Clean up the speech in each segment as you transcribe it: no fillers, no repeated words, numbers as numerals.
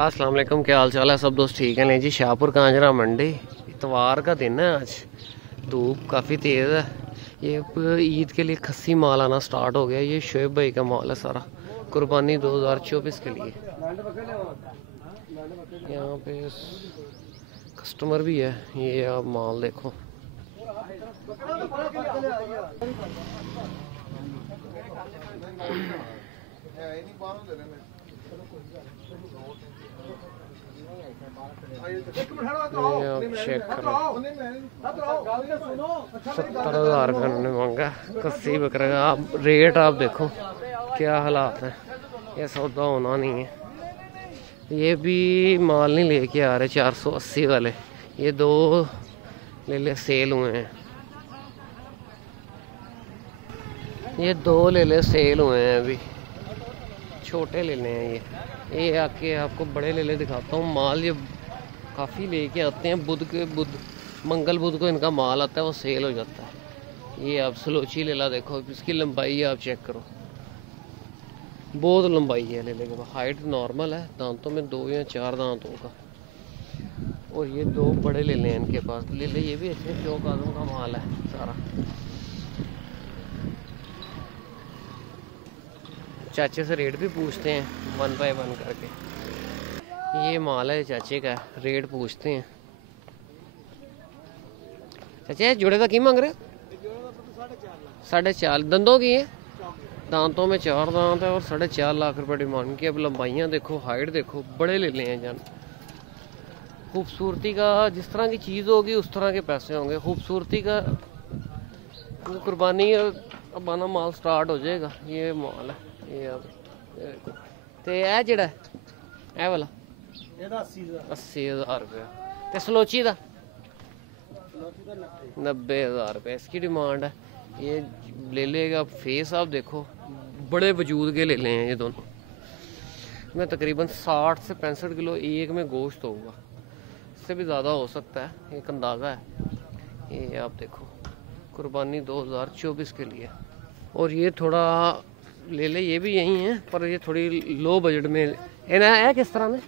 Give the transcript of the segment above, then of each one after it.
अस्सलाम वालेकुम, क्या हाल चाल है सब दोस्त? ठीक है नहीं जी। शाहपुर कांजरा मंडी, इतवार का दिन है आज। धूप काफ़ी तेज़ है। ये ईद के लिए खस्सी माल आना स्टार्ट हो गया। ये शोएब भाई का माल है सारा, कुर्बानी 2024 के लिए। यहाँ पे कस्टमर भी है। ये आप माल देखो। चेक करो, 70,000 रुपये उन्होंने मांगा कस्सी बकरे का। आप रेट आप देखो क्या हालात है। ये सौदा होना नहीं है। ये भी माल नहीं लेके आ रहे 480 वाले। ये दो ले सेल हुए हैं। ये दो ले सेल हुए हैं। अभी छोटे ले लें ये आके आपको बड़े ले दिखाता हूँ। माल ये काफ़ी लेके आते हैं। मंगल बुध को इनका माल आता है, वो सेल हो जाता है। ये आप सलोची लेला देखो, इसकी लंबाई आप चेक करो, बहुत लंबाई है लेले के। हाइट नॉर्मल है, दांतों में 2 या 4 दांत होगा। और ये दो बड़े ले लें इनके पास। ले ये भी अच्छे चौक आदम का माल है सारा। चाचे से रेट भी पूछते हैं 1 बाय 1 करके। ये माल है चाचे का, रेट पूछते हैं। चाचे जोड़े का की मांग रहे? 4.5 दंदों की है। दांतों में 4 दांत है और 4.5 लाख रुपए डिमांड की। अब लंबाइयाँ देखो, हाइट देखो, बड़े ले लें जान। खूबसूरती का जिस तरह की चीज़ होगी उस तरह के पैसे होंगे। खूबसूरती का कुर्बानी अब आना माल स्टार्ट हो जाएगा। ये माल है ये। अब तो यह जड़ा है वाला 80,000 रुपये। तो सलोची का 90,000 रुपये इसकी डिमांड है। ये ले लेगा। फेस आप देखो, बड़े वजूद के ले लें ये दोनों। में तकरीबन 60 से 65 किलो एक में गोश्त होगा, इससे भी ज़्यादा हो सकता है, एक अंदाज़ा है। ये आप देखो, कुर्बानी 2024 के लिए। और ये थोड़ा ले ले, ये भी यही है पर ये थोड़ी लो बजट में है। किस तरह में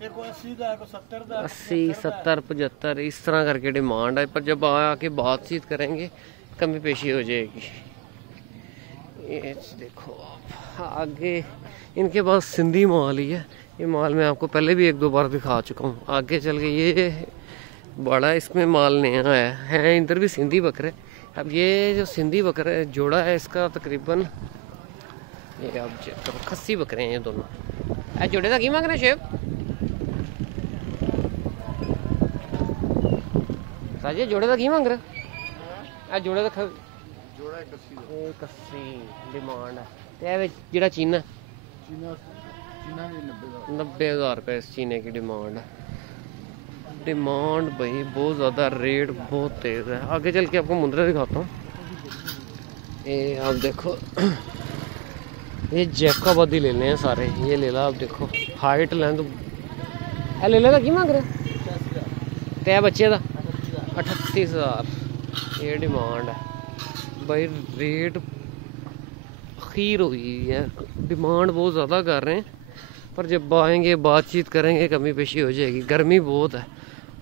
80, 70, 75 इस तरह करके डिमांड है। पर जब आके बातचीत करेंगे कमी पेशी हो जाएगी। ये देखो आप आगे इनके पास सिंधी माल ही है। ये माल मैं आपको पहले भी 1-2 बार दिखा चुका हूँ। आगे चल के ये बड़ा इसमें माल नया है। इधर भी सिंधी बकरे। अब ये जो सिंधी बकरे जोड़ा है इसका तकरीबन, ये आप चेक करो, 80 बकरे हैं ये दोनों। जोड़े का की मांग रहे हैं शेब? साजे जोड़े का की मांग रहे? जोड़े का जोड़ा 81 डिमांड है। जेड़ा चीना 90,000 रुपये इस चीने की डिमांड है। डिमांड भाई बहुत ज़्यादा, रेट बहुत तेज़ है। आगे चल के आपको मुंदरे दिखाता हूँ। ये आप देखो, ये जैकाबादी ले लें सारे। ये ले ला आप देखो, हाइट लेंथ ले लेगा की मांग रहे? तय बच्चे का 38,000 ये डिमांड है भाई। रेट अखीर हुई है, डिमांड बहुत ज़्यादा कर रहे हैं। पर जब आएंगे बातचीत करेंगे कमी पेशी हो जाएगी। गर्मी बहुत है,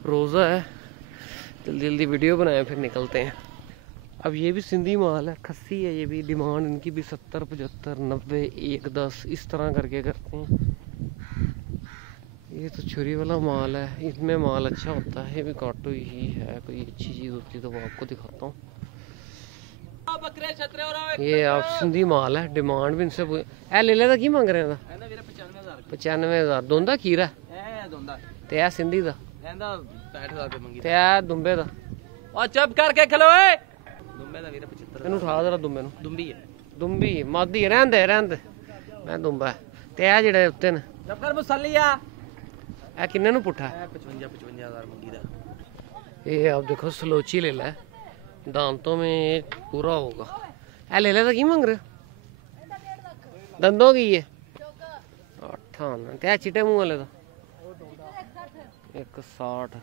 रोज़ा है, जल्दी जल्दी वीडियो बनाएं फिर निकलते हैं। अब ये भी सिंधी माल है, खस्सी है। ये भी डिमांड इनकी भी 70, 75, 90, 110 इस तरह करके करते हैं। ये तो छुरी वाला माल है, इसमें माल अच्छा होता है। ये भी काटो ही है, कोई अच्छी चीज़ होती तो वो आपको दिखाता हूँ। ये आप सिंधी माल है, डिमांड भी इनसे ले लेदा की मांग रहे हैं? 95,000 दोंदा खीरा ते सिंधी दा 65,000 ते दुंबे दा। और चुप करके खलो दुंबे दा वीरे 75। इनु उठा जरा दुंबे नु। दुंबी मादी रहन दे मैं दुंबा ते जेड़े उत्ते ने चुप कर मुसल्लिया। ए किन्ने नु पुठा 55,000 मंगी दा। ये आप देखो सलोची ले ले, दांतों में पूरा होगा। ले ले की मांग रहे? दंदों की है 58 ते चिटे मुंह वाले का 160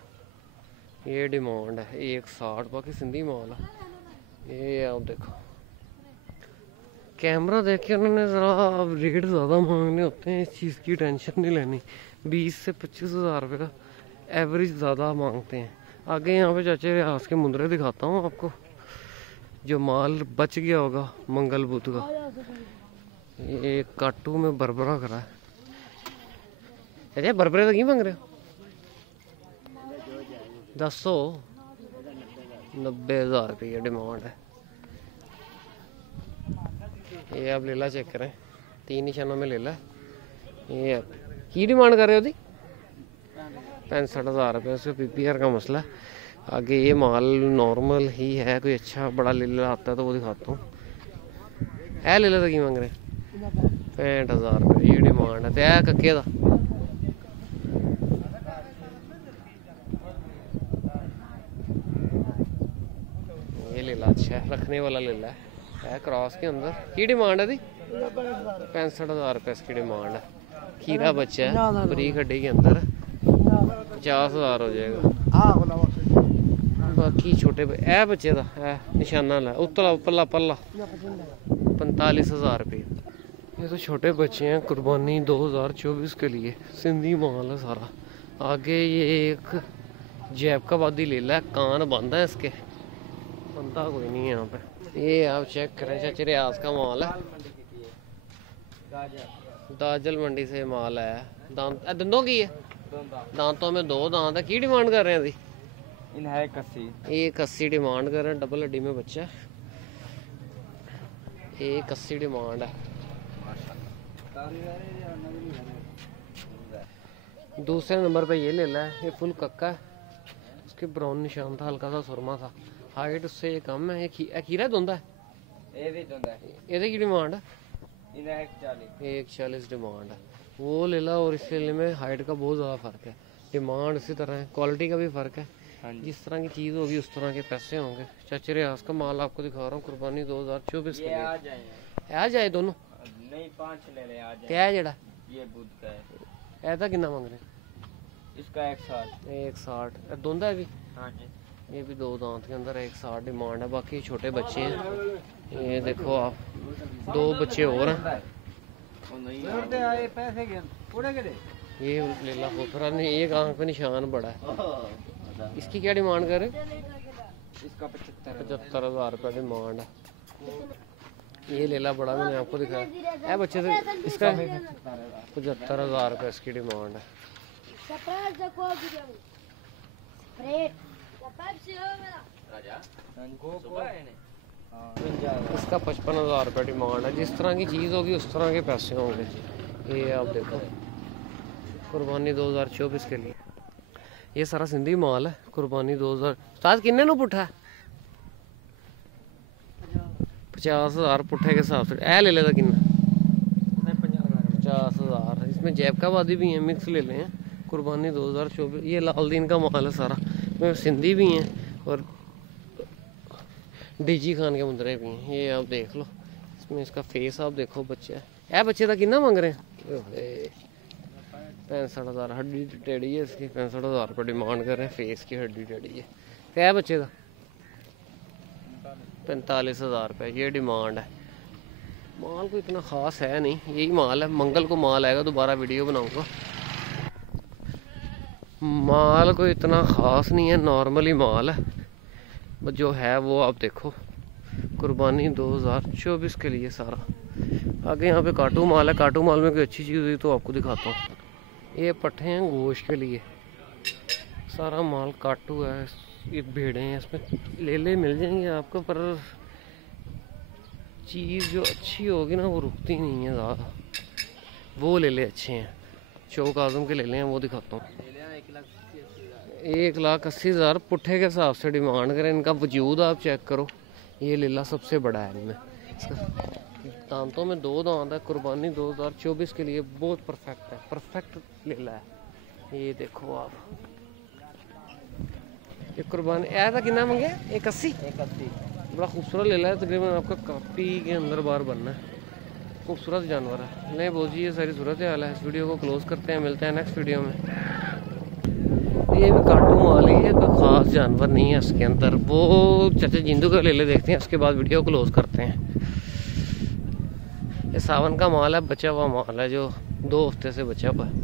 ये डिमांड है। 160 बाकी सिंधी माल है। ये आप देखो कैमरा देख के उन्होंने ज़रा रेट ज़्यादा मांगने होते हैं, इस चीज़ की टेंशन नहीं लेनी। 20 से 25 हज़ार रुपये का एवरेज ज़्यादा मांगते हैं। आगे यहाँ पे चाचे रियाज के मुंदरे दिखाता हूँ आपको, जो माल बच गया होगा मंगल बुध का। ये काटू में बरबरा करा है। अरे बरबरे तो की मांग रहे हो? 90,000 रुपये डिमांड है। ये आप ले ला, चेक करें, 3 निशानों में ले ला। ये की डिमांड कर रहे हो थी? 65,000 रुपये। उसका PPR का मसला है। आगे ये माल नॉर्मल ही है, कोई अच्छा बड़ा ले ला आता है तो वो दिखाता हूँ। है ले ला तो की मांग रहे हैं? 65,000 रुपये ये डिमांड है। तो है कक्के का ये ले ला, अच्छा है, रखने वाला ले ला है क्रॉस के अंदर। की डिमांड है थी? 65,000 रुपये इसकी डिमांड है। खीरा बच्चा है, बरीक हड्डी के अंदर, 50,000 हो जाएगा। बाकी छोटे ए बच्चे का है निशाना ला उतला पल्ला पल्ला 45,000 रुपये। ये तो छोटे बच्चे हैं, कुर्बानी 2024 के लिए सिंधी माल है सारा। आगे ये एक जैबकाबादी ले ला, कान बंद है इसके, बनता कोई नहीं है यहाँ पे। ये आप चेक करें, चाचे रियाज का माल है, दाजल मंडी से माल है। दांत दंदों की है, दांतों में 2 दांत है। की डिमांड कर रहे हैं जी? इन्हें 80 डिमांड कर रहे हैं। डबल हड्डी में बच्चा, 80 डिमांड है। दूसरे नंबर पे ये ले ला है, ये फुल कक्का है, उसके ब्राउन निशान था, हल्का सा सुरमा था। हाइट उससे ये कम है। ये खीरा धुंदा है, ये की डिमांड है? 140 डिमांड है। वो ले ला और इस ले में हाइट का बहुत ज़्यादा फ़र्क है। डिमांड इसी तरह है, क्वालिटी का भी फ़र्क है। जिस तरह की चीज़ होगी उस तरह के पैसे होंगे। चाचे रियाज का माल आपको दिखा रहा हूँ, कुर्बानी 2024 के लिए। आ जाए दोनों नहीं 5 ले ले आ जाए। क्या है जेड़ा ये बुध का है। ऐसा कितना मांग रहे हैं? इसका 160 दोंदा है भी। हाँ जी, ये भी 2 दांत के अंदर 160 डिमांड है। बाकी छोटे बच्चे हैं, ये देखो आप, 2 बच्चे और हैं। ये ले ला खोखरा ने, एक आंख पे निशान बड़ा है। इसकी क्या डिमांड कर रहे? इसका 75,000 रुपये डिमांड है। ये ले ला बड़ा, मैंने आपको दिखाया है बच्चे से। इसका 75,000 रुपये इसकी डिमांड है। इसका 55,000 रुपये डिमांड है। जिस तरह की चीज़ होगी उस तरह के पैसे होंगे। ये आप देखो, कुर्बानी 2024 के लिए ये सारा सिंधी माल है। कुर्बानी 2000 साथ किन्ने नु पुट्ठा 50,000 पुट्ठे के हिसाब से। ए ले लेता किन्ना 50,000। इसमें जैबकाबादी भी हैं, मिक्स ले लें। कुर्बानी 2024 ये लाल दीन का माल है सारा। इसमें सिंधी भी हैं और डीजी खान के मुंदरे भी हैं। ये आप देख लो, इसमें इसका फेस आप देखो। बच्चा है, बच्चे का कितना मांग रहे हैं? 65,000। हड्डी टेढ़ी है इसकी, 65,000 रुपये डिमांड कर रहे हैं। फेस की हड्डी टेढ़ी है। क्या है बच्चे का? 45,000 रुपये ये डिमांड है। माल को इतना ख़ास है नहीं, यही माल है। मंगल को माल आएगा, दोबारा वीडियो बनाऊंगा। माल को इतना ख़ास नहीं है, नॉर्मली माल है जो है वो आप देखो। कुर्बानी 2024 के लिए सारा। आगे यहाँ पे काटू माल है। काटू माल में कोई अच्छी चीज़ हुई तो आपको दिखाता हूँ। ये पट्ठे हैं गोश्त के लिए, सारा माल काटू है। ये भेड़े हैं, इसमें ले मिल जाएंगे आपको, पर चीज़ जो अच्छी होगी ना वो रुकती नहीं है ज़्यादा। वो ले अच्छे हैं, चौक आज़म के ले लें, वो दिखाता हूँ। 1,80,000 पुट्ठे के हिसाब से डिमांड करें। इनका वजूद आप चेक करो। ये लीला सबसे बड़ा है इनमें। दांतों में 2 दांत है। कुर्बानी 2024 के लिए बहुत परफेक्ट है, परफेक्ट लीला है। ये देखो आप, ये कुर्बानी ऐसा कितना मंगे? 180। बड़ा खूबसूरत लीला है। तकरीबन आपका कापी के अंदर बार बनना है। खूबसूरत जानवर है। नहीं बोल जी, ये सारी सूरत हाल है। इस वीडियो को क्लोज करते हैं, मिलते हैं नेक्स्ट वीडियो में। ये भी काटू माल ही है, कोई ख़ास जानवर नहीं है इसके अंदर। वो चाचा जिंदू का ले देखते हैं, उसके बाद वीडियो क्लोज करते हैं। ये सावन का माल है, बचा हुआ माल है जो 2 हफ्ते से बचा हुआ है।